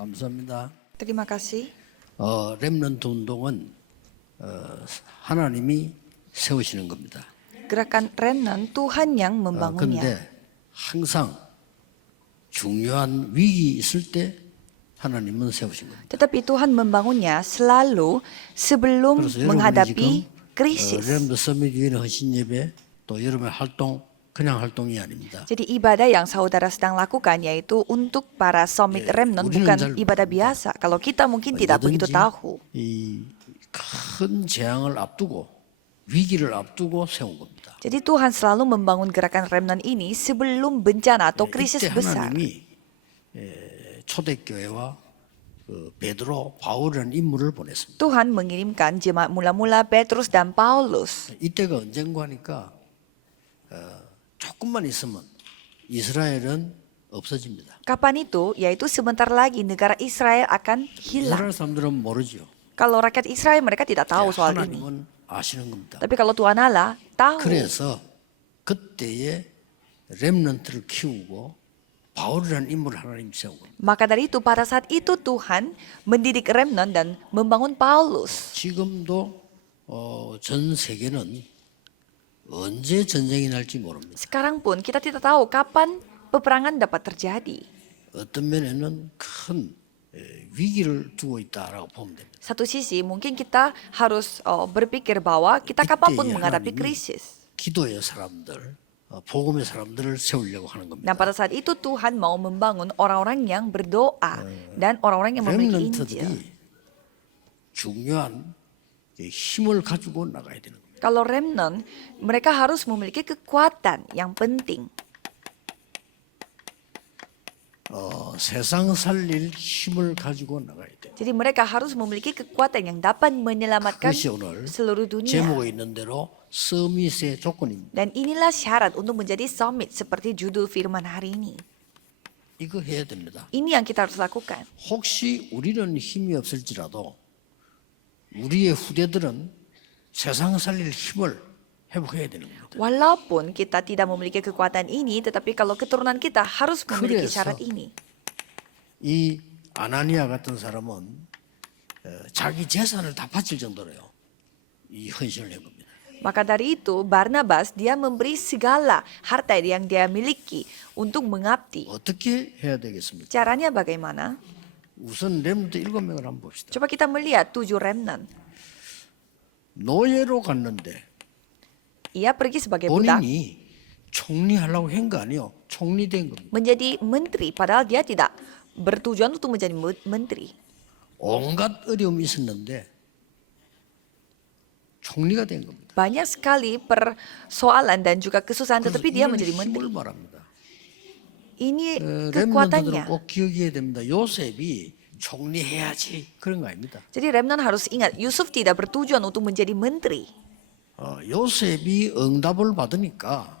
감사합니다. Terima kasih. 렘넌트 운동은 하나님이 세우시는 겁니다. Gerakan remnant Tuhan yang membangunnya. 그런데 항상 중요한 위기 있을 때 하나님은 세우신 겁니다. Tetapi Tuhan membangunnya selalu sebelum 그래서 여러분이 menghadapi 지금 krisis. 렘넌트 서밋 위원회 헌신 예배 또 여러분의 활동 그냥 활동이 아닙니다. Jadi ibadah yang saudara sedang lakukan yaitu untuk para summit remnant 우리는 bukan 잘 ibadah 모릅니다. biasa. Kalau kita mungkin tidak begitu tahu. 이 큰 재앙을 앞두고 위기를 앞두고 세운 겁니다. Jadi Tuhan selalu membangun gerakan remnant ini sebelum bencana atau krisis 이때 besar. 하나님이 초대교회와 베드로, 바울이라는 인물을 보냈습니다. Tuhan mengirimkan jemaat mula-mula Petrus dan Paulus. 이때가 언젠가 하니까 조금만 있으면 이스라엘은 없어집니다. Kapan itu? Yaitu sebentar lagi negara Israel akan hilang. 이스라엘 사람들은 모르죠. Kalau rakyat Israel mereka tidak tahu soal ini. 하나님은 아시는 겁니다. Tapi kalau Tuhan Allah tahu. 그래서 그때에 렘넌트를 키우고 바울이라는 인물을 하나님 세운 겁니다. Maka dari itu pada saat itu Tuhan mendidik remnant dan membangun Paulus. 지금도 전 세계는 언제 전쟁이 날지 모릅니다. Sekarang pun kita tidak tahu kapan peperangan dapat terjadi. 어떤 면에는 큰 위기를 두고 있다라고 보면 됩니다. Satu sisi mungkin kita harus berpikir bahwa kita kapanpun 이때에 menghadapi 하나님이 krisis. 기도의 사람들, 복음의 사람들을 세우려고 하는 겁니다. Dan pada saat itu Tuhan mau membangun orang-orang yang berdoa dan orang-orang yang memiliki Injil. 렘넌트들이 중요한 힘을 가지고 나가야 되는 겁니다. Kalau remnant, mereka harus memiliki kekuatan yang penting. 세상 살릴 힘을 가지고 나가야 돼요. Jadi mereka harus memiliki kekuatan yang dapat menyelamatkan 그것이 오늘 seluruh dunia. 제목에 있는 대로 서밋의 조건입니다. Dan inilah syarat untuk menjadi summit seperti judul firman hari ini. 이거 해야 됩니다. Ini yang kita harus lakukan. 혹시 우리는 힘이 없을지라도 우리의 후대들은 세상 살릴 힘을 회복해야 되는 겁니다. Walaupun kita tidak memiliki kekuatan ini, tetapi kalau keturunan kita harus memiliki 그래서 syarat ini. 이 아나니아 같은 사람은 자기 재산을 다 바칠 정도로요. 이 헌신을 한 겁니다. Maka dari itu, Barnabas dia memberi segala harta yang dia miliki untuk mengabdi. 어떻게 해야 되겠습니까? Caranya bagaimana? 우선 렘넌트 7명을 한번 봅시다. Coba kita melihat 7 remnant. 노예로 갔는데 Ia pergi sebagai budak 본인이 총리하려고 한 거 아니에요. 총리된 겁니다. menjadi menteri, padahal dia tidak bertujuan untuk menjadi menteri. 온갖 어려움이 있었는데 총리가 된 겁니다. Banyak sekali persoalan dan juga kesusahan, 그래서 tetapi dia 이런 menjadi menteri. 힘을 말합니다. Ini 렘넌트들은 kekuatannya. 꼭 기억해야 됩니다. 요셉이 총리해야지 그런 거 아닙니다. Jadi remnant harus ingat, Yusuf tidak bertujuan untuk menjadi menteri. 요셉이 응답을 받으니까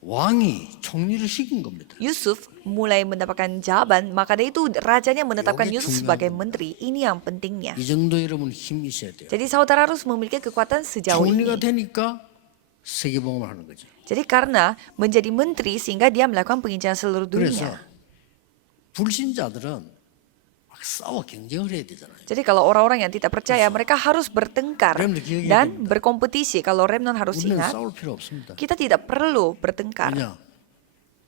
왕이 총리를 시킨 겁니다. Yusuf mulai mendapatkan jawaban, maka dari itu rajanya menetapkan Yogi Yusuf 중요한 sebagai menteri. Ini yang pentingnya. 이 정도 여러분 힘이 있어야 돼요. Jadi saudara harus memiliki kekuatan sejauh 총리가 ini. 되니까 세계복음을 하는 거죠. Jadi karena menjadi menteri sehingga dia melakukan penginjilan seluruh 그래서 dunia. 불신자들은 막 싸워 경쟁을 해야 되잖아요. Jadi kalau orang-orang yang tidak percaya, mereka harus bertengkar Remnant 기억해야 dan 됩니다. berkompetisi. Kalau remnant harus 우리는 ingat, 싸울 필요 없습니다. kita tidak perlu bertengkar. 왜냐?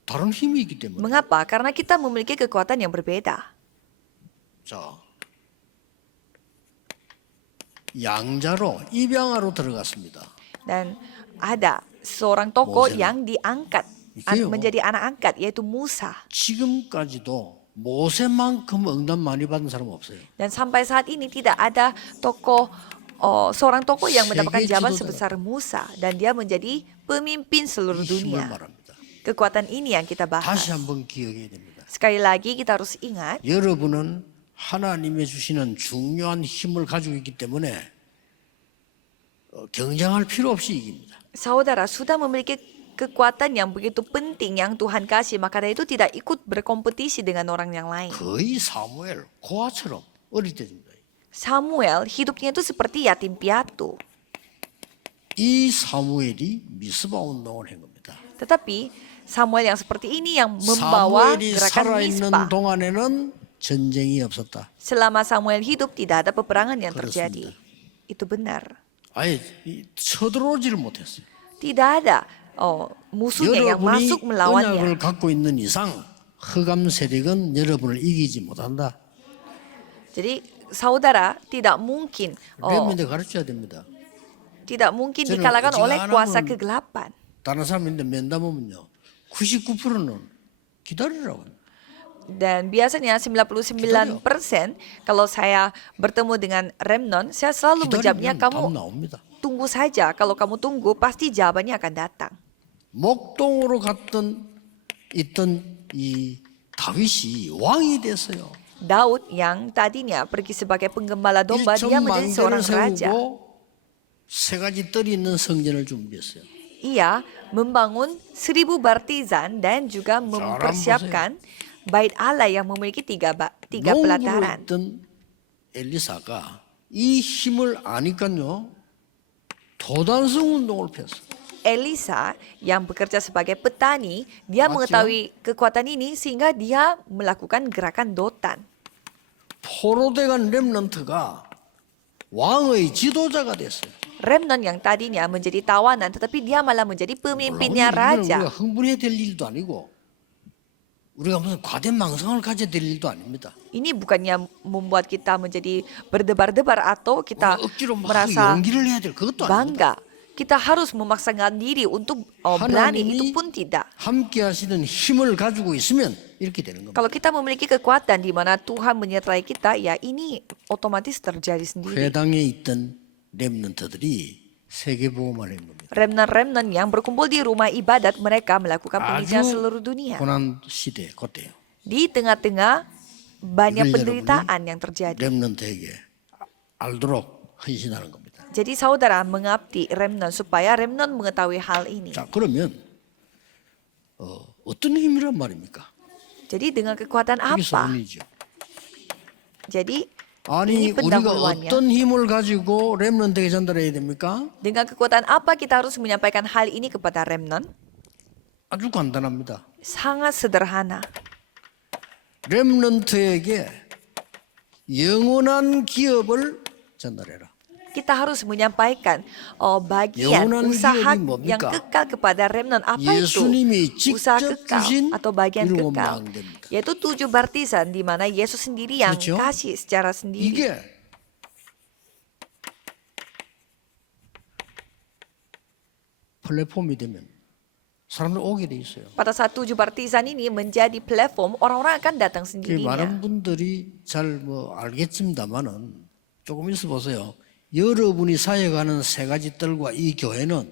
다른 힘이 있기 때문에. Mengapa? Karena kita memiliki kekuatan yang berbeda. 자, 양자로 입양아로 들어갔습니다. Dan ada seorang tokoh 모세는. yang diangkat Itu. menjadi anak angkat, yaitu Musa. 지금까지도 모세만큼 응답 많이 받은 사람 없어요. Dan sampai saat ini tidak ada seorang tokoh yang mendapatkan 세계 jawaban 지도자. sebesar Musa, dan dia menjadi pemimpin seluruh 이 힘을 dunia. 말합니다. Kekuatan ini yang kita bahas. 다시 한번 기억해야 됩니다. Sekali lagi kita harus ingat, 여러분은 하나님의 주시는 중요한 힘을 가지고 있기 때문에 경쟁할 필요 없이 이깁니다. saudara sudah memiliki kekuatan yang begitu penting yang Tuhan kasih, maka dari itu tidak ikut berkompetisi dengan orang yang lain. 거의 사무엘, 고아처럼 어릴 때 됩니다. Samuel hidupnya itu seperti yatim piatu. 이 사무엘이 미스바 운동을 한 겁니다. Tetapi Samuel yang seperti ini yang membawa 사무엘이 gerakan 살아있는 Mispa. 동안에는 전쟁이 없었다. Selama Samuel hidup tidak ada peperangan yang terjadi. Itu benar. 아예 쳐들어오지를 못했어요. Tidak ada musuhnya yang 여러분이 masuk melawannya. 언약을 갖고 있는 이상 흑암 세력은 여러분을 이기지 못한다. Jadi saudara tidak mungkin 렘넌트 가르쳐야 됩니다. tidak mungkin 저는 dikalahkan 지금 oleh 안 kuasa 하면 kegelapan. 다른 사람인데 면담하면요. 99%는 기다리라고 합니다. Dan biasanya 99% kalau saya bertemu dengan Remnon, saya selalu menjawabnya, 기다리면 답 kamu 나옵니다. tunggu saja. Kalau kamu tunggu, pasti jawabannya akan datang. 목동으로 있던 이 다윗이 왕이 됐어요. Daud yang tadinya pergi sebagai penggembala domba, dia 1천 menjadi 망대를 seorang raja. 세우고 세 가지 뜰이 있는 성전을 준비했어요. Ia membangun 1000 bartizan dan juga mempersiapkan bait Allah yang memiliki tiga 농부로 pelataran. 있던 엘리사가 이 힘을 아니까요. 도단성 운동을 폈어요. Elisa yang bekerja sebagai petani, dia 맞죠? mengetahui kekuatan ini sehingga dia melakukan gerakan dotan. 포로돼간 렘넌트가 왕의 지도자가 됐어요. Remnon yang tadinya menjadi tawanan, tetapi dia malah menjadi pemimpinnya 이거는 raja. 우리가 흥분해야 될 일도 아니고 우리가 무슨 과대 망상을 가져야 될 일도 아닙니다. Ini bukannya membuat kita menjadi berdebar-debar atau kita 억지로 막 merasa 연기를 해야 될 그것도 아닙니다. bangga. Kita harus memaksakan diri untuk berani, itu 하나님이 pun tidak. 함께 하시는 힘을 가지고 있으면 이렇게 되는 겁니다. Kalau kita memiliki kekuatan di mana Tuhan menyertai kita, ya ini otomatis terjadi sendiri. 회당에 있던 렘넌트들이 세계복음화를 한 겁니다. Remnant-remnant yang berkumpul di rumah ibadat, mereka melakukan penelitian 아주 seluruh dunia. 고난 시대 그때요. Di tengah-tengah banyak 이걸 penderitaan yang terjadi. 렘넌트에게 알도록 헌신하는 겁니다. Jadi saudara mengabdi remnant supaya remnant mengetahui hal ini. 자 그러면 어떤 힘이란 말입니까? Jadi dengan kekuatan 이게 apa? 소원이죠. Jadi 아니 ini 우리가 pendahuluannya. 어떤 힘을 가지고 렘넌트에게 전달해야 됩니까? Dengan kekuatan apa kita harus menyampaikan hal ini kepada remnant? 아주 간단합니다. Sangat sederhana. 렘넌트에게 영원한 기업을 전달해라. Kita harus menyampaikan bagian 영원한 usaha 기업이 뭡니까? yang kekal kepada remnant. Apa itu? 예수님이 Usaha 직접 kekal 주신 atau bagian 일곱 kekal. 망대입니다. Yaitu 7 bartisan di mana Yesus sendiri yang 그렇죠? kasih secara sendiri. 이게 플랫폼이 되면 사람들 오게 돼 있어요. Pada saat 7 bartisan ini menjadi platform, orang-orang akan datang 그 sendirinya. 많은 분들이 잘 알겠습니다만은 조금 있어 보세요. 여러분이 사역하는 세 가지 뜰과 이 교회는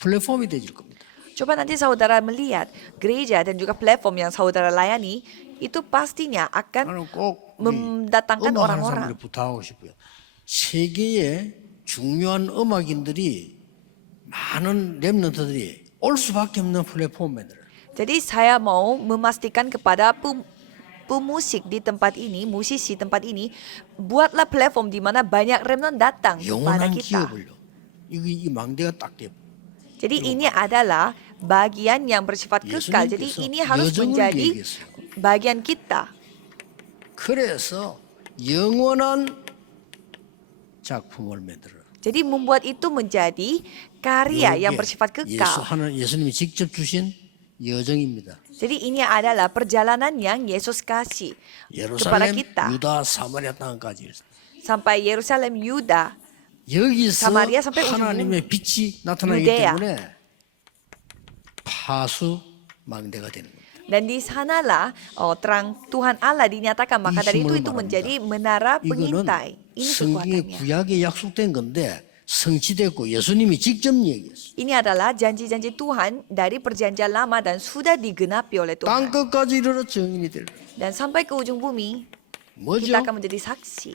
플랫폼이 되질 겁니다. Coba nanti saudara melihat gereja dan juga platform yang saudara layani, itu pastinya akan 나는 꼭 mendatangkan 음악하는 orang-orang. 사람들이 부탁하고 싶어요. 세계의 중요한 음악인들이 많은 렘넌트들이 올 수밖에 없는 플랫폼 만들어요. Jadi saya mau memastikan kepada pemusik di tempat ini, musisi tempat ini, buatlah platform di mana banyak remnant datang kepada 영원한 kita. 기업을요. 이 망대가 딱 돼. Jadi ini adalah bagian yang bersifat kekal. Jadi 예수님께서 ini harus 여정을 menjadi 얘기했어요. bagian kita. 그래서 영원한 작품을 만들어. Jadi membuat itu menjadi karya yang bersifat kekal. 예수님이 직접 주신 여정입니다. Jadi ini adalah perjalanan yang Yesus kasih kepada 예루살렘, kita. 유다, 사마리아 땅까지. Sampai Yerusalem, Yuda, 여기서 사마리아 sampai ujung 하나님의 빛이 나타나기 유대야. 때문에 파수 망대가 되는 거예요. dan di sanalah terang Tuhan Allah dinyatakan. Maka dari 힘을 itu 말합니다. menjadi menara 이거는 pengintai. Ini 성경의 kekuatannya. 구약에 약속된 건데 성취됐고 예수님이 직접 얘기했어요. Ini adalah janji-janji Tuhan dari perjanjian lama dan sudah digenapi oleh Tuhan. 땅 끝까지 이르러 증인이 될 거예요. Dan sampai ke ujung bumi, 뭐죠? kita akan menjadi saksi.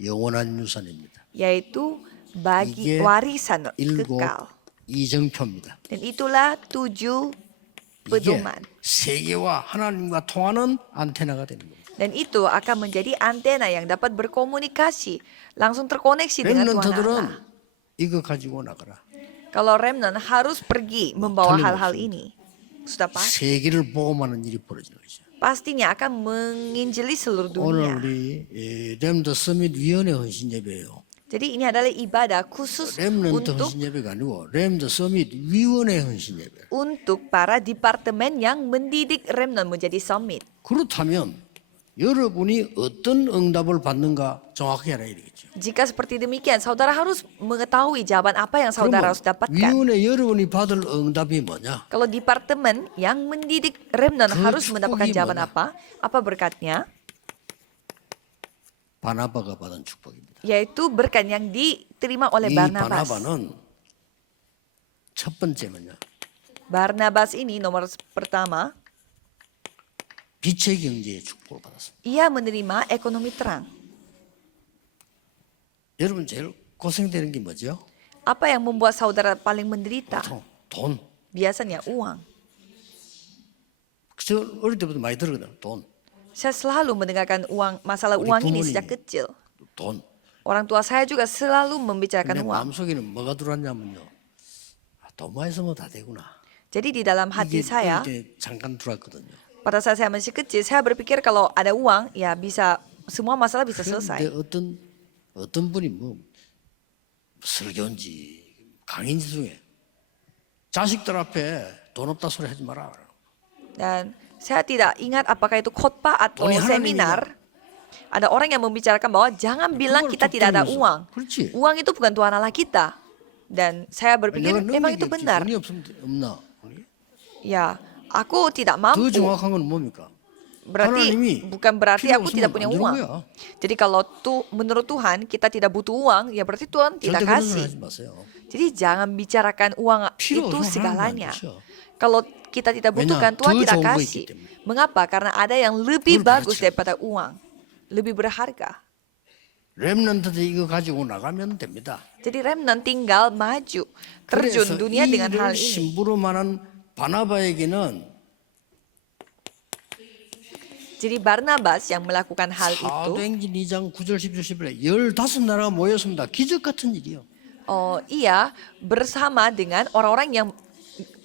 영원한 유산입니다. Yaitu bagi 이게 warisan 일곱 kekal. 이정표입니다. Dan itulah 7 이게 pedoman. 세계와 하나님과 통하는 안테나가 되는 겁니다. Dan itu akan menjadi antena yang dapat berkomunikasi, langsung terkoneksi dengan Tuhan Allah. 렘넌트들은 이거 가지고 나가라. Kalau remnant harus pergi membawa 틀림없습니다. hal-hal ini. Sudah pasti. 세계를 복음하는 일이 벌어지는 거죠. pastinya akan menginjili seluruh 오늘 dunia. 우리 렘더 서밋 위원회 헌신 예배예요. Jadi ini adalah ibadah khusus 렘넌트 untuk 헌신 예배가 아니고 렘더 서밋 위원회 헌신 예배. para departemen yang mendidik remnant menjadi summit. 그렇다면 여러분이 어떤 응답을 받는가 정확히 알아야 되겠죠. Jika seperti demikian, saudara harus mengetahui jawaban apa yang saudara harus dapatkan. 위원회 여러분이 받을 응답이 뭐냐? Kalau departemen yang mendidik remnant 그 harus 축복이 mendapatkan jawaban 뭐냐? apa? Apa berkatnya? 바나바가 받은 축복입니다. Yaitu berkat yang diterima oleh 이 Barnabas. 바나바는 첫 번째 뭐냐? Barnabas ini nomor pertama, 빛의 경제의 축복을 받았습니다. ia menerima ekonomi terang. 여러분 제일 고생되는 게 뭐죠? Apa yang membuat saudara paling menderita? 돈. Biasanya uang. 저 어릴 때부터 많이 들었거든. 돈. Saya selalu mendengarkan masalah 우리 uang ini 부모님이 sejak kecil. 돈. Orang tua saya juga selalu membicarakan 내 uang. 마음속에는 뭐가 들어왔냐면요. 돈만 있으면 다 되구나. Jadi di dalam hati 이게 saya, 어릴 때 잠깐 들어왔거든요. pada saat saya masih kecil, saya berpikir kalau ada uang, ya bisa semua masalah bisa 그런데 selesai. 어떤 분이 뭐 설교인지 강인지 중에 자식들 앞에 돈 없다 소리 하지 마라. Dan saya tidak ingat apakah itu khotbah atau 돈이 seminar. Ada orang yang membicarakan bahwa jangan bilang 그걸 kita tidak ada 쫓겨내면서. uang. 그렇지. Uang itu bukan Tuhan Allah kita. Dan saya berpikir 내가 memang 능력이 itu 없지. benar. 돈이 없으면 없나? Ya, aku tidak 더 mampu. 정확한 건 뭡니까? Berarti 하나님이 bukan berarti 필요 aku 없으면 tidak punya 안 주는 uang. 거야. Jadi kalau menurut Tuhan kita tidak butuh uang, ya berarti Tuhan tidak 절대 그런 소리 kasih. 하지 마세요. Jadi jangan bicarakan uang 필요 itu 없으면 segalanya. 하나님 안 주셔. Kalau kita tidak butuhkan, 왜냐? Tuhan 더 tidak 좋은 거 kasih. 있기 때문에. Mengapa? Karena ada yang lebih 그걸 bagus 가르쳐. daripada uang. Lebih berharga. 렘넌트들 이거 가지고 나가면 됩니다. Jadi remnant tinggal maju. Terjun 그래서 dunia dengan hal 이를 ini. 심부름하는 바나바에게는 Jadi Barnabas yang melakukan hal itu, 사도행전 2장 9절 10절 11에 15나라가 모였습니다. 기적 같은 일이요. ia bersama dengan orang-orang yang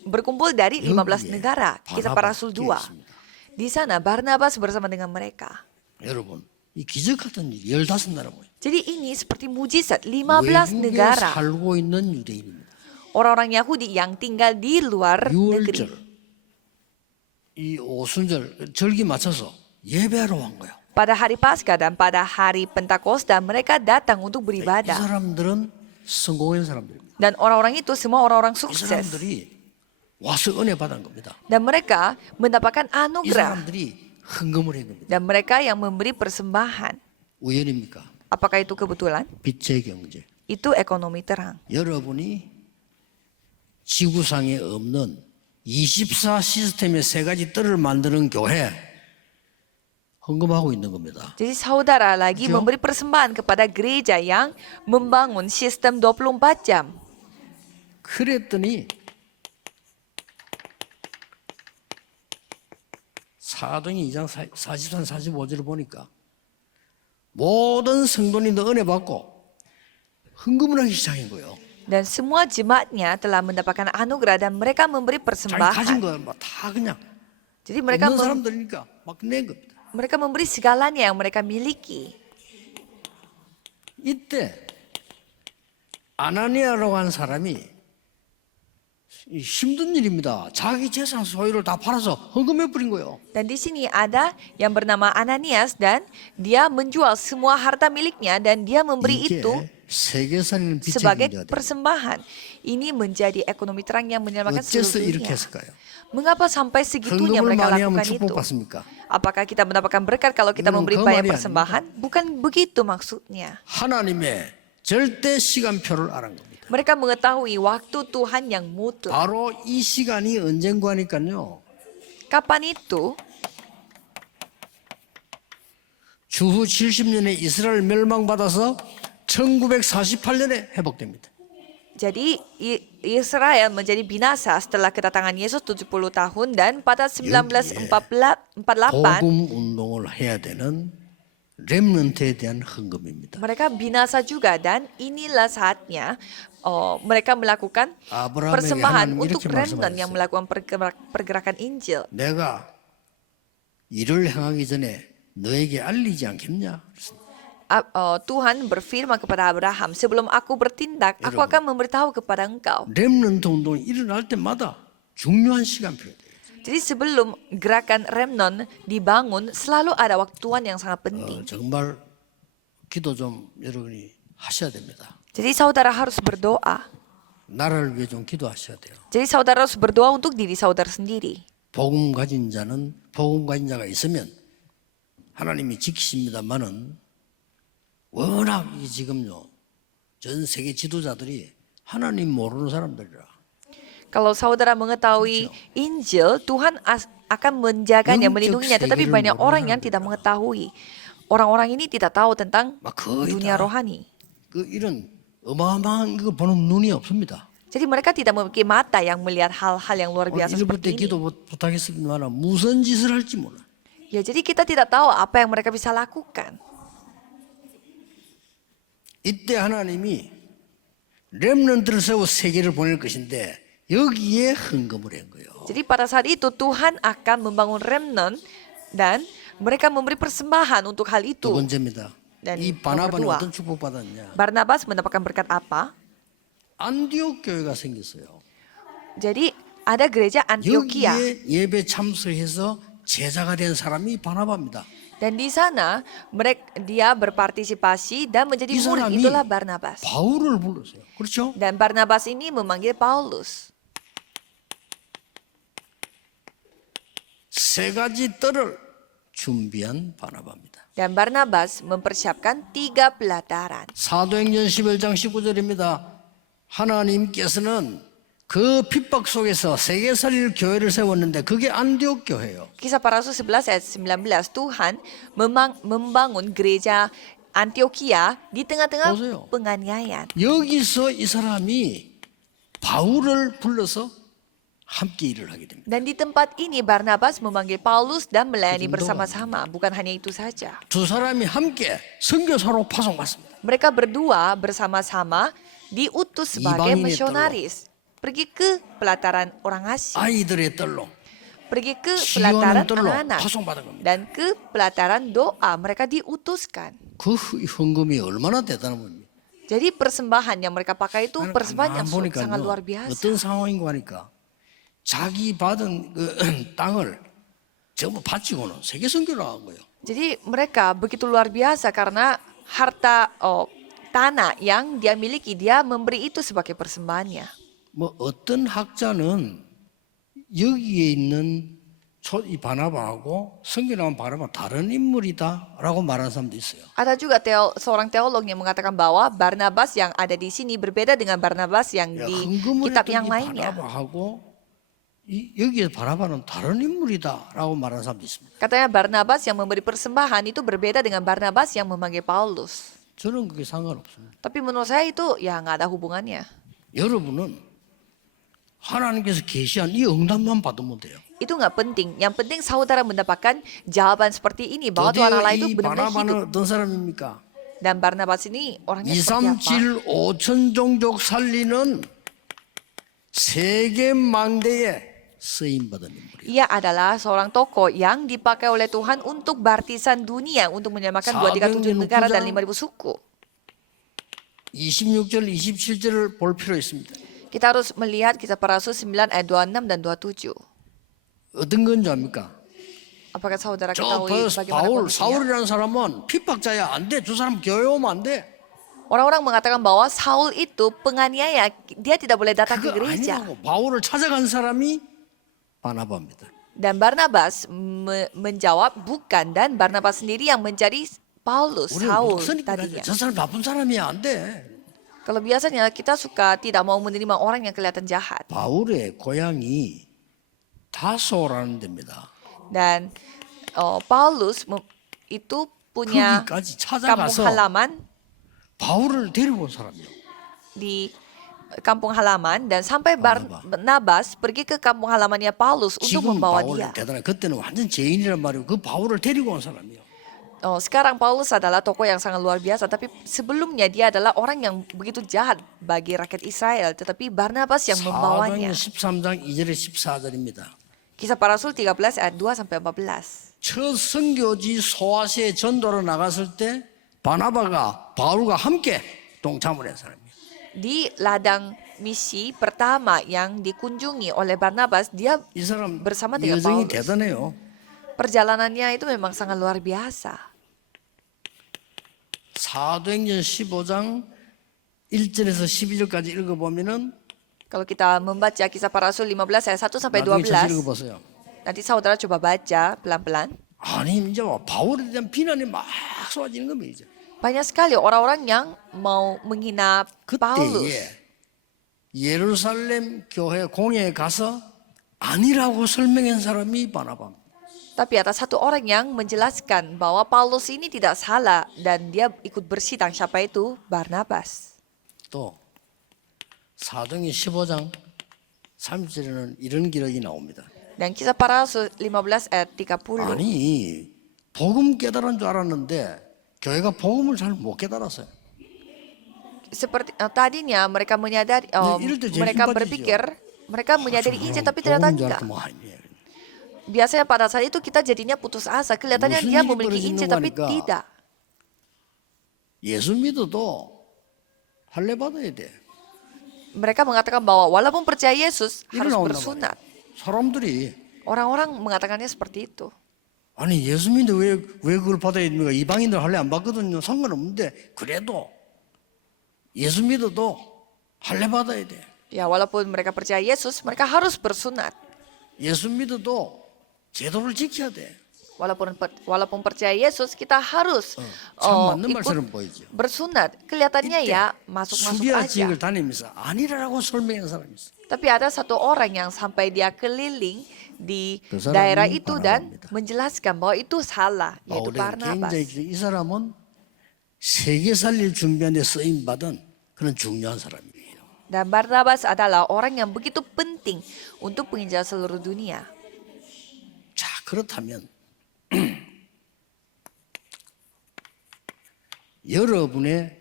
berkumpul dari 15 negara. Kisah para Rasul 2. Di sana Barnabas bersama dengan mereka. 여러분, 이 기적 같은 일 15나라 모여. Jadi ini seperti mujizat 15 외국에 negara. 살고 있는 유대인입니다. Orang-orang Yahudi yang tinggal di luar negeri. 6월절 이 오순절 절기 맞춰서 예배하러 온 거예요. Pada hari Paskah dan pada hari Pentakosta mereka datang untuk 이 beribadah. 사람들은 성공한 사람들입니다. Dan orang-orang itu semua orang-orang 이 sukses. 사람들이 와서 은혜 받은 겁니다. Dan mereka mendapatkan 이 anugerah. 사람들이 헌금을 한 겁니다. Dan mereka yang memberi persembahan. 우연입니까? Apakah itu kebetulan? 빛의 경제. Itu ekonomi terang. 여러분이 지구상에 없는 24 시스템의 세 가지 뜰을 만드는 교회 헌금하고 있는 겁니다. Jadi saudara lagi Betul. memberi persembahan kepada gereja yang membangun sistem 24 jam. 그랬더니 사도행 2장 43, 45절을 보니까 모든 성도님도 은혜 받고 헌금을 하기 시작한 거예요. Dan semua jemaatnya telah mendapatkan anugerah dan mereka memberi 자기 가진 persembahan. 거다 그냥 Jadi mereka 없는 사람들이니까 막 낸 겁니다. mereka memberi segalanya yang mereka miliki. 이때 아나니아라고 하는 사람이 힘든 일입니다. 자기 재산 소유를 다 팔아서 헌금해 버린 거예요. Dan di sini ada yang bernama Ananias dan dia menjual semua harta miliknya dan dia memberi 이게 itu 세계 살리는 빛의 sebagai 경제가 돼요. persembahan. Ini menjadi ekonomi terang yang menyelamatkan 어째서 seluruh 이렇게 dunia. 했을까요? Mengapa sampai segitunya 헌금을 mereka 많이 하면 lakukan itu? 축복받습니까? Apakah kita mendapatkan berkat kalau kita 이거는 memberi 그 banyak 말이 persembahan? Bukan begitu maksudnya. 하나님의 절대 시간표를 알은 겁니다. Mereka mengetahui waktu Tuhan yang mutlak. 바로 이 시간이 언젠가니까요. Kapan itu? 주후 70년에 이스라엘 멸망받아서 1948년에 회복됩니다. Jadi Israel menjadi binasa setelah kedatangan Yesus 70 tahun dan pada 1948 복음 운동을 해야 되는 렘넌트에 대한 헌금입니다. mereka binasa juga dan inilah saatnya mereka melakukan 아브라함에게 persembahan 하나님 untuk 이렇게 remnant yang 말씀하셨어요. melakukan pergerakan Injil. 내가 일을 행하기 전에 너에게 알리지 않겠냐? Tuhan berfirman kepada Abraham, sebelum aku bertindak, aku akan memberitahu kepada engkau. 렘넌트 운동이 일어날 때마다 중요한 시간표예요. Jadi sebelum gerakan remnon dibangun, selalu ada waktuan yang sangat penting. 정말 기도 좀 여러분이 하셔야 됩니다. Jadi saudara harus berdoa. 나라를 위해 좀 기도하셔야 돼요. Jadi saudara harus berdoa untuk diri saudara sendiri. 복음 가진 자가 있으면 하나님이 지키십니다만은 워낙 지금요 전 세계 지도자들이 하나님 모르는 사람들이라. Kalau saudara mengetahui Injil, Tuhan akan menjaganya, melindunginya. Tetapi banyak orang yang tidak mengetahui. Orang-orang ini tidak tahu tentang dunia rohani. 이런 어마어마한 이거 보는 눈이 없습니다. Jadi mereka tidak memiliki mata yang melihat hal-hal yang luar biasa 이럴 때 seperti ini. 기도 부탁했습니다만 무슨 짓을 할지 몰라. Ya, jadi kita tidak tahu apa yang mereka bisa lakukan. 이때 하나님이 렘넌트를 세워 세계를 보낼 것인데 여기에 헌금을 한 거예요. Jadi pada saat itu Tuhan akan membangun remnant dan mereka memberi persembahan untuk hal 두 itu. 번째입니다. Dan 이 바나바는 nomor dua. 어떤 축복받았냐? Barnabas mendapatkan berkat apa? 안디옥 교회가 생겼어요. Jadi ada gereja Antioquia. 여기에 예배 참석해서 제자가 된 사람이 바나바입니다. Dan di sana dia berpartisipasi dan menjadi 이 murid. 사람이 Itulah Barnabas. 바울을 불렀어요. 그렇죠? Dan Barnabas ini memanggil Paulus. 세 가지 뜰을 준비한 바나바입니다. Dan Barnabas mempersiapkan 3 pelataran. 사도행전 11장 19절입니다. 하나님께서는 그 핍박 속에서 세계살릴 교회를 세웠는데 그게 안디옥 교회예요. Kisah Para Rasul 11 ayat 19, Tuhan membangun gereja Antioquia di tengah-tengah 보세요. penganiayaan. 여기서 이 사람이 바울을 불러서 함께 일을 하게 됩니다. Dan di tempat ini Barnabas memanggil Paulus dan melayani Itu bersama-sama. Bukan hanya itu saja. 두 사람이 함께 선교사로 파송받습니다. Mereka berdua bersama-sama diutus sebagai 이방인의 misionaris. Pergi ke pelataran orang asing. 아이들의 뜰로 Pergi ke 시원한 pelataran 뜰로 anak-anak. 파송받은 겁니다. Dan ke pelataran doa. Mereka diutuskan. 그 헌금이 얼마나 대단한 겁니까? Jadi persembahan yang mereka pakai itu persembahan yang 보니까요, sangat luar biasa. 어떤 상황인가 하니까 자기 받은 그 땅을 전부 바치고는 세계 선교를 한 거예요. Jadi mereka begitu luar biasa karena harta tanah yang dia miliki, dia memberi itu sebagai persembahannya. 뭐 어떤 학자는 여기에 있는 이 바나바하고 성경 나온 바나바 다른 인물이다라고 말하는 사람도 있어요. Ada juga seorang teolog yang mengatakan bahwa Barnabas yang ada di sini berbeda dengan Barnabas yang 야, di 헌금을 kitab 했던 yang 이 lainnya. 바나바하고 여기에 바나바는 다른 인물이다라고 말하는 사람도 있습니다. Katanya Barnabas yang memberi persembahan itu berbeda dengan Barnabas yang memanggil Paulus. 저는 그게 상관없습니다. Tapi menurut saya itu ya nggak ada hubungannya. 여러분은 하나님께서 계시한 이 응답만 받으면 돼요. Itu nggak penting. Yang penting saudara mendapatkan jawaban seperti ini bahwa Tuhan Allah itu 이 benar-benar hidup. 바나바는 어떤 사람입니까? Dan Barnabas ini orangnya seperti apa? 237 5천 종족 살리는 세계 망대에 쓰임 받은 인물이에요. Ia adalah seorang tokoh yang dipakai oleh Tuhan untuk baptisan dunia untuk menyamakan 237 negara dan 5.000 suku. 26절 27절을 볼 필요 있습니다. Kita harus melihat Kisah Para Rasul 9 ayat 26 dan 27. 어떤 건지 압니까? Apakah saudara 저 ketahui bagaimana 바울, kondisinya? 사울이라는 사람은 핍박자야 안 돼. 저 사람 교회 오면 안 돼. Orang-orang mengatakan bahwa Saul itu penganiaya, dia tidak boleh datang ke 그거 gereja. 아니라고. 바울을 찾아간 사람이 바나바입니다. Dan Barnabas menjawab bukan, dan Barnabas sendiri yang mencari Paulus, 우리 Saul 목사니까 tadinya. 저 사람 나쁜 사람이야 안 돼. Kalau biasanya kita suka tidak mau menerima orang yang kelihatan jahat. 바울의 고향이 다소라는 데입니다. Dan Paulus itu punya 거기까지 kampung 찾아가서 halaman 바울을 데리고 온 사람이요. di kampung halaman dan sampai Barnabas pergi ke kampung halamannya Paulus untuk 지금 membawa 바울 dia. 대단해. 그때는 완전 죄인이란 말이고 그 바울을 데리고 온 사람이요. Sekarang Paulus adalah tokoh yang sangat luar biasa, tapi sebelumnya dia adalah orang yang begitu jahat bagi rakyat Israel, tetapi Barnabas yang membawanya. 사도행전 13장 2절에 14절입니다. Kisah Para Rasul 13 ayat 2 sampai 14. 첫 선교지 소아시아 전도로 나갔을 때 바나바가 바울과 함께 동참을 한 사람이에요. Di ladang misi pertama yang dikunjungi oleh Barnabas, dia 이 사람 bersama dengan 여정이 Paulus. 대단해요. Perjalanannya itu memang sangat luar biasa. 사도행전 15장 1절에서 12절까지 읽어보면은 Kalau kita membaca kisah para rasul 15 ayat 1 sampai 나중에 다시 12, 읽어보세요. nanti saudara coba baca pelan-pelan. 아니 이제 바울에 대한 비난이 막 쏟아지는 겁니다. 이제. Banyak sekali orang-orang yang mau menghina Paulus. 그때에 예루살렘 교회 공회에 가서 아니라고 설명한 사람이 바나바입니다. Tapi ada satu orang yang menjelaskan bahwa Paulus ini tidak salah dan dia ikut bersidang. Siapa itu? Barnabas. 또 사도행전 15장 30절에는 이런 기록이 나옵니다. Dan kisah para rasul 15 ayat 30. 아니 복음 깨달은 줄 알았는데 교회가 복음을 잘 못 깨달았어요. Seperti tadinya mereka menyadari, 이럴 때 제일 mereka 힘 빠지죠. berpikir mereka menyadari Injil tapi ternyata 복음인 줄 enggak. 알았더니 뭐 아니에요. Biasanya pada saat itu kita jadinya putus asa. Kelihatannya 무슨 dia 일이 memiliki 벌어지는 Injil tapi 거니까. tidak. 예수 믿어도 할례 받아야 돼. Mereka mengatakan bahwa walaupun percaya Yesus harus 나온단 bersunat. 사람들이 Orang-orang mengatakannya seperti itu. 아니 예수 믿는데 왜 그걸 받아야 됩니까? 이방인들 할례 안 받거든요. 상관없는데 그래도 예수 믿어도 할례 받아야 돼. Ya walaupun mereka percaya Yesus, mereka harus bersunat. 예수 믿어도 제도를 지켜야 돼. Walaupun percaya Yesus, kita harus 참 맞는 ikut 말처럼 보이죠. bersunat. Kelihatannya ya masuk-masuk 수리아 aja. 지역을 다니면서 아니라고 설명하는 사람이 있어. Tapi ada satu orang yang sampai dia keliling di 그 사람이 daerah itu dan 바나바입니다. menjelaskan bahwa itu salah, yaitu 바울의 Barnabas. 굉장히 이 사람은 세계 살릴 준비한 데 쓰임 받은 그런 중요한 사람이에요. Dan Barnabas adalah orang yang begitu penting untuk penginjil seluruh dunia. 자 그렇다면 여러분의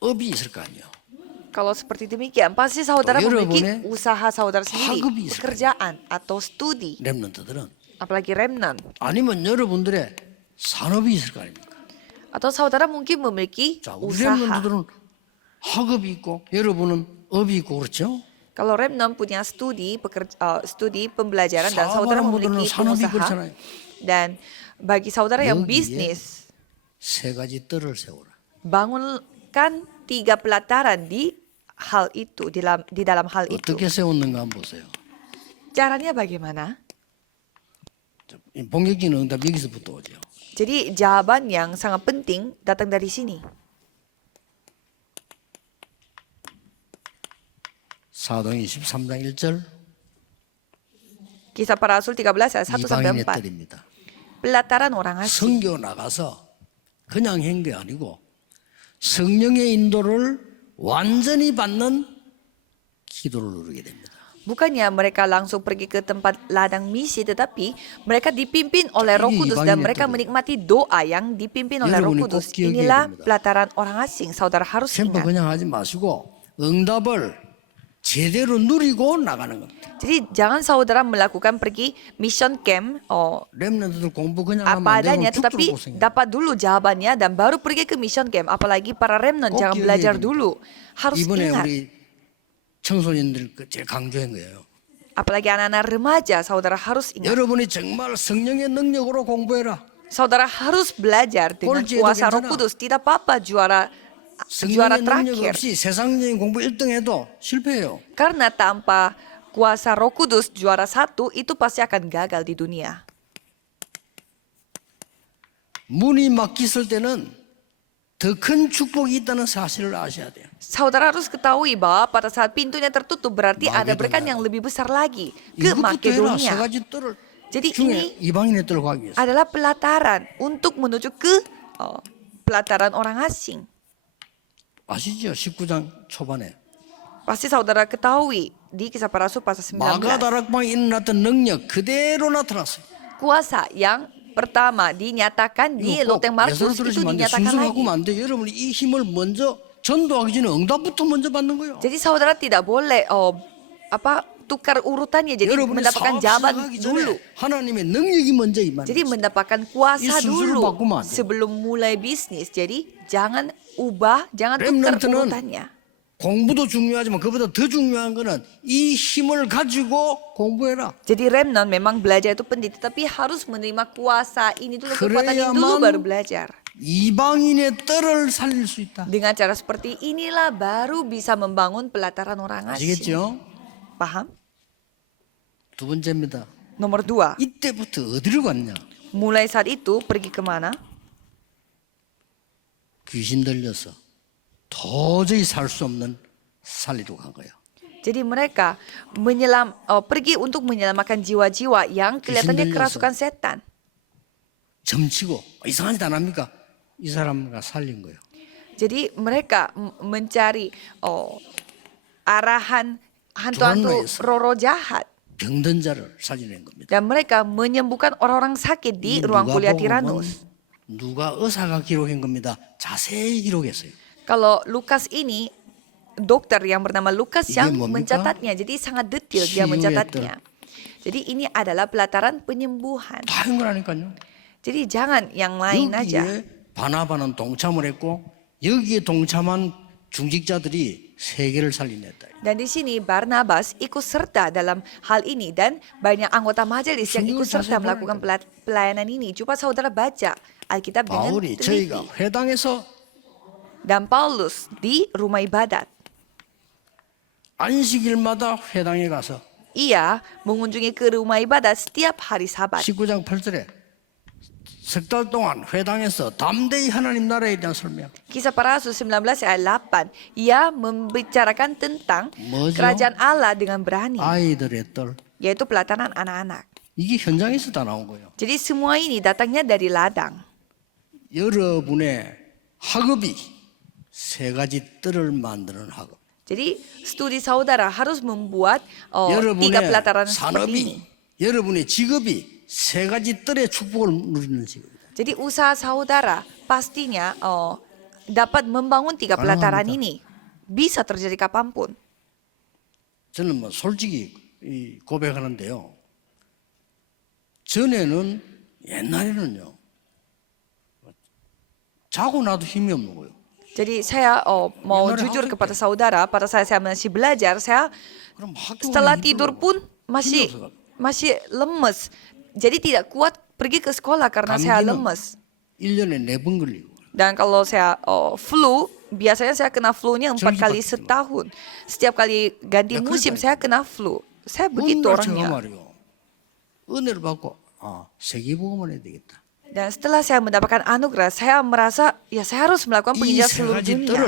업이 있을 거 아니에요. Kalau seperti demikian, pasti saudara memiliki 여러분의 usaha saudara sendiri, 학업이 있을 pekerjaan atau studi, 렘넌트들은 apalagi remnant. 아니면 여러분들의 산업이 있을 거 아닙니까? Atau saudara mungkin memiliki 자, 우리 usaha. 렘넌트들은 학업이 있고 여러분은 업이 있고 그렇죠? Kalau remnant punya studi, studi pembelajaran dan saudara 사업하는 분들은 memiliki 산업이 usaha. 그렇잖아요. Dan bagi saudara yang 여기에 bisnis, 세 가지 뜰을 세우라. bangunkan 3 pelataran di hal itu, di dalam hal itu. 어떻게 세웠는가 한번 보세요. Caranya bagaimana? 본격적인 응답 여기서부터 오죠. Jadi jawaban yang sangat penting datang dari sini. 사도행 23장 1절 Kisah para Rasul 13 ayat 1 sampai 이방인의 4. 뜰입니다. Pelataran orang asing. 선교 나가서 그냥 한 게 아니고 성령의 인도를 완전히 받는 기도를 누리게 됩니다. Bukannya mereka langsung pergi ke tempat ladang misi, tetapi mereka dipimpin oleh Roh Ini Kudus dan ibaratnya mereka itu. menikmati doa yang dipimpin oleh Roh 여러분이 Kudus. 꼭 기억해야 Inilah 됩니다. pelataran orang asing. Saudara harus 샘플 ingat. 그냥 하지 마시고 응답을 제대로 누리고 나가는 겁니다. Jadi jangan saudara melakukan pergi mission camp 렘넌트들 공부 그냥 하면 apa 안 되고 adanya, 쭉쭉 tetapi 고생해요. dapat dulu jawabannya dan baru pergi ke mission camp. Apalagi para remnant 꼭 jangan 기억해야 belajar 됩니다. dulu. Harus 이번에 ingat. 우리 청소년들 제일 강조한 거예요. Apalagi anak-anak remaja, saudara harus ingat. 여러분이 정말 성령의 능력으로 공부해라. Saudara harus belajar dengan 꼴찌해도 kuasa Roh 괜찮아. Kudus. Tidak apa-apa juara 성령의 능력 terakhir. 없이 세상적인 공부 1등 해도 실패해요. Karena tanpa kuasa Roh Kudus juara 1 itu pasti akan gagal di dunia. 문이 막혔을 때는 더 큰 축복이 있다는 사실을 아셔야 돼요. Saudara harus ketahui bahwa pada saat pintunya tertutup berarti ada berkat yang lebih besar lagi ke 이것부터 해라. 세 Makedonia. 가지 뜰을 Jadi 중에 ini 이방인의 뜰을 가기 위해서. adalah pelataran untuk menuju ke pelataran orang asing. 아시죠? 19장 초반에 Pasti saudara ketahui di kisah para rasul pasal 19. 마가다락방에 일어났던 능력 그대로 나타났어요. Kuasa yang pertama dinyatakan di 이거 꼭 Loteng Markus 예수를 itu 들으시면 안 돼. dinyatakan 순수하고 lagi. 안 돼. 여러분이 이 힘을 먼저 전도하기 전에 응답부터 먼저 받는 거예요. Jadi saudara tidak boleh tukar urutannya. Jadi 여러분이 mendapatkan 사업 jabatan 시작하기 dulu. 전에 하나님의 능력이 먼저 Jadi 임하는 mendapatkan kuasa 이 순서를 dulu 바꾸면 안 돼요. sebelum mulai bisnis. Jadi jangan ubah, jangan tukar 렘넌트는 urutannya. 공부도 중요하지만 그보다 더 중요한 거는 이 힘을 가지고 공부해라. Jadi remnant memang belajar itu penting, tapi harus menerima kuasa ini dulu, kekuatan ini dulu 그래야만 baru belajar. 이방인의 뜰을 살릴 수 있다. Dengan cara seperti inilah baru bisa membangun pelataran orang asing. 아시겠죠? Paham? 두 번째입니다. Nomor 2, 이때부터 어디로 갔냐? mulai saat itu pergi kemana? 귀신 들려서 도저히 살 수 없는 살리로 간 거예요. Jadi mereka pergi untuk menyelamatkan jiwa-jiwa yang kelihatannya kerasukan setan. 점치고 이상한 짓 안 합니까? 이 사람과 살린 거예요. Jadi mereka mencari arahan hantu-hantu roro jahat. 병든 자를 살려낸 겁니다. Dan mereka menyembuhkan orang-orang sakit di ruang kuliah Tiranus. 누가 의사가 기록한 겁니다. 자세히 기록했어요. Kalau Lukas ini, dokter yang bernama Lukas 이게 yang 뭡니까? mencatatnya. Jadi sangat detail dia 치유의 mencatatnya. Jadi ini adalah pelataran penyembuhan. 다 한 거라니까요. Jadi jangan yang lain aja. 여기에 바나바는 동참을 했고 여기에 동참한 중직자들이 세계를 살려냈다. Dan di sini Barnabas ikut serta dalam hal ini dan banyak anggota majelis yang ikut serta melakukan pelayanan ini. Coba saudara baca Alkitab dengan 바울이 teliti. 저희가 회당에서 Dan Paulus di rumah ibadat. 안식일마다 회당에 가서 Ia mengunjungi ke rumah ibadat setiap hari Sabat. 19장 8절에 석 달 동안 회당에서 담대히 하나님 나라에 대한 설명. Kisah para Rasul 19 ayat 8. Ia membicarakan tentang 뭐죠? kerajaan Allah dengan berani, 아이들의 뜰. yaitu pelataran anak-anak. 이게 현장에서 다 나온 거예요. Jadi semua ini datangnya dari ladang. 여러분의 학업이 세 가지 뜰을 만드는 학업. Jadi studi saudara harus membuat 3 여러분의 pelataran seperti ini. 산업이, 여러분의 직업이 세 가지 뜰의 축복을 누리는 직업이다. Jadi usaha saudara pastinya dapat membangun 3 pelataran ini. Bisa terjadi kapanpun. 저는 뭐 솔직히 고백하는데요. 전에는 옛날에는요. 자고 나도 힘이 없는 거예요. Jadi saya mau Benar, jujur harus kepada saudara, pada saat saya masih belajar, saya 그럼 학교 setelah 가기 tidur 힘들어. pun masih lemes. Jadi tidak kuat pergi ke sekolah karena saya 감기는 lemes. 1년에 4번 걸리고. Dan kalau saya flu, biasanya saya kena flu-nya 4 Jangan kali cepat setahun. Setiap kali ganti Ya, musim 그러니까. saya kena flu. Saya begitu 뭔가 제가 orangnya. 말이요. 은혜를 받고 세계복음을 해야 되겠다. Dan setelah saya mendapatkan anugerah, saya merasa ya saya harus melakukan 이 penginjilan 세 seluruh 가지 dunia. 뜰을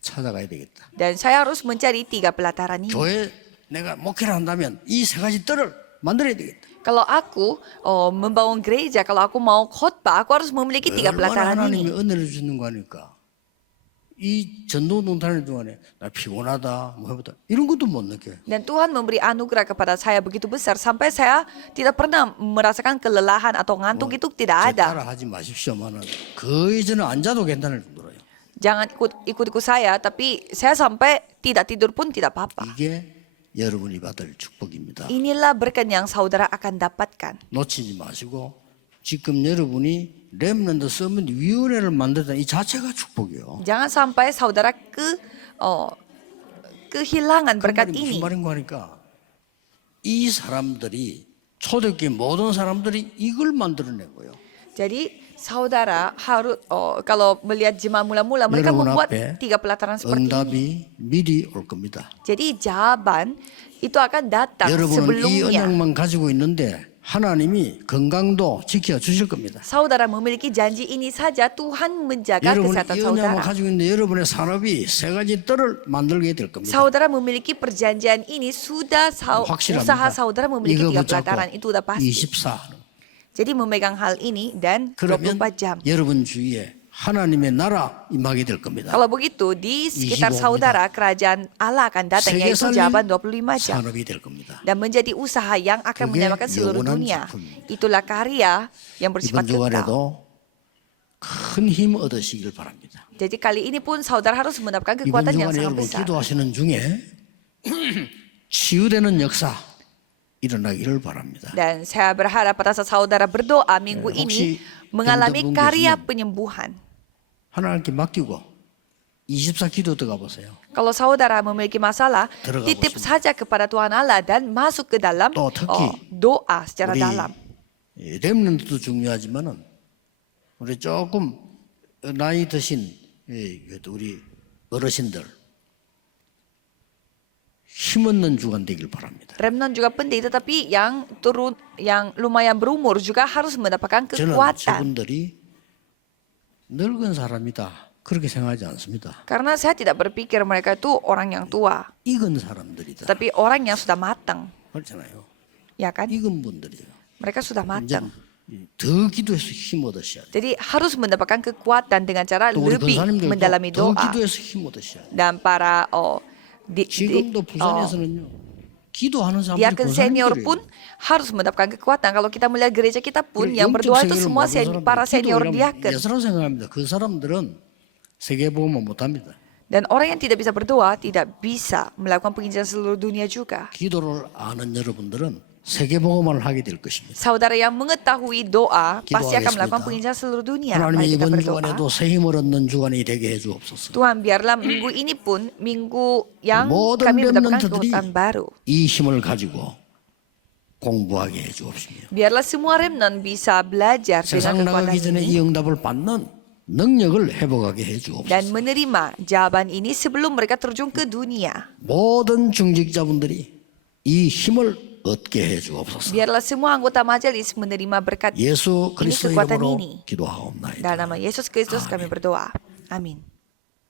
찾아가야 되겠다. Dan saya harus mencari 3 pelataran ini. 교회 내가 목회를 한다면 이 세 가지 뜰을 만들어야 되겠다. Kalau aku membangun gereja, kalau aku mau khotbah, aku harus memiliki 3 얼마나 pelataran 하나님이 ini. 은혜를 주는 거 하니까 이 전도운동 다니는 동안에 나 피곤하다 뭐 해보다 이런 것도 못 느껴요. Dan Tuhan memberi anugerah kepada saya begitu besar sampai saya tidak pernah merasakan kelelahan atau ngantuk itu 제 tidak ada. 따라 하지 마십시오만은 거의 저는 앉아도 괜찮을 정도로요. Jangan ikut saya, tapi saya sampai tidak tidur pun tidak apa-apa. 이게 여러분이 받을 축복입니다. Inilah berkat yang saudara akan dapatkan. 놓치지 마시고 지금 여러분이 렘넌트 서밋 위원회를 만들다 이 자체가 축복이요. Jangan sampai saudara kehilangan 그 berkat 말이 무슨 ini. 말인가 하니까 이 사람들이 초대교회 모든 사람들이 이걸 만들어낸 거예요. Jadi saudara harus kalau melihat jemaah mula-mula mereka 여러분 membuat 앞에 3 pelataran seperti ini. 응답이 미리 올 겁니다. Jadi jawaban itu akan datang 여러분은 이 sebelumnya. 언약만 가지고 있는데 하나님이 건강도 지켜 주실 겁니다. Saudara memiliki janji ini saja, Tuhan menjaga 여러분 kesehatan 이 언약만 saudara. 가지고 있는데 여러분의 산업이 세 가지 뜰을 만들게 될 겁니다. Saudara memiliki perjanjian ini, sudah 확실합니다. usaha saudara memiliki 이거 3 붙잡고 pelataran, itu udah pasti. 24. Jadi memegang hal ini dan 그러면 24 jam. 여러분 주위에 하나님의 나라 임하게 될 겁니다. Kalau begitu, di sekitar 25 saudara, kerajaan Allah akan datang, 세계 yaitu 살림 jawaban 25 jam. 산업이 될 겁니다. Dan menjadi usaha yang akan 그게 menyelamatkan seluruh 영원한 dunia. 작품입니다. Itulah karya yang 이번 bersifat kekal. 주간에도 큰 힘 얻으시길 바랍니다. Jadi kali ini pun saudara harus mendapatkan 이번 kekuatan yang 주간에 sangat 여러분 besar. 기도하시는 중에 치유되는 역사 일어나기를 바랍니다. Dan saya berharap pada saat saudara berdoa minggu ini mengalami yang karya terbuka penyembuhan. 하나님께 맡기고 24기도 들어가 보세요. Kalau saudara memiliki masalah, Terus titip apa saja kepada Tuhan Allah dan masuk ke dalam Toh, 특히 doa secara 우리 dalam. 렘넌트도 중요하지만은 우리 조금 나이 드신 우리 어르신들 힘없는 주간 되길 바랍니다. Remnant juga penting, tetapi yang lumayan berumur juga harus mendapatkan 저는 kekuatan. 저분들이 늙은 사람이다 그렇게 생각하지 않습니다. Karena saya tidak berpikir mereka itu orang yang tua, 익은 사람들이다. tapi orang yang sudah matang, 그렇잖아요. ya kan? 익은 분들이죠. Mereka sudah 이제 matang. 더 기도해서 힘 얻으셔야 돼요. Jadi harus mendapatkan kekuatan dengan cara 또 우리 lebih 권사님들도 mendalami 더 doa. 기도해서 힘 얻으셔야 돼요. Dan para 지금도 부산에서는요. 기도하는 사람들이 diaken senior pun 권사님들이에요. harus mendapatkan kekuatan. Kalau kita melihat gereja kita pun yang 영적 berdoa itu 세계를 semua 모르는 para 사람들은 senior 기도를 diaken. 예사라고 생각합니다. 그 사람들은 세계복음을 못합니다. Dan orang yang tidak bisa berdoa tidak bisa melakukan penginjilan seluruh dunia juga. 기도를 아는 여러분들은 세계복음을 하게 될 것입니다. Saudara yang mengetahui doa pasti akan melakukan 기도하겠습니다. penginjilan seluruh dunia. 하나님의 Mari kita 이번 berdoa. 주간에도 새 힘을 얻는 주간이 되게 해주옵소서. Tuhan, biarlah minggu ini pun minggu yang 모든 kami mendapatkan 렘넌트들이 kekuatan baru. 이 힘을 가지고 공부하게 해주옵시며 Biarlah semua remnant bisa belajar 세상 dengan 나가기 kekuatan 전에 ini 이 응답을 받는 능력을 회복하게 dan 해주옵소서. menerima jawaban ini sebelum mereka terjun ke dunia. 모든 중직자분들이 이 힘을 얻게 해주옵소서. Biarlah semua anggota majelis menerima berkat 예수 그리스도 kekuatan 이름으로 ini. 기도하옵나이다. Dalam nama Yesus Kristus kami berdoa. Amin.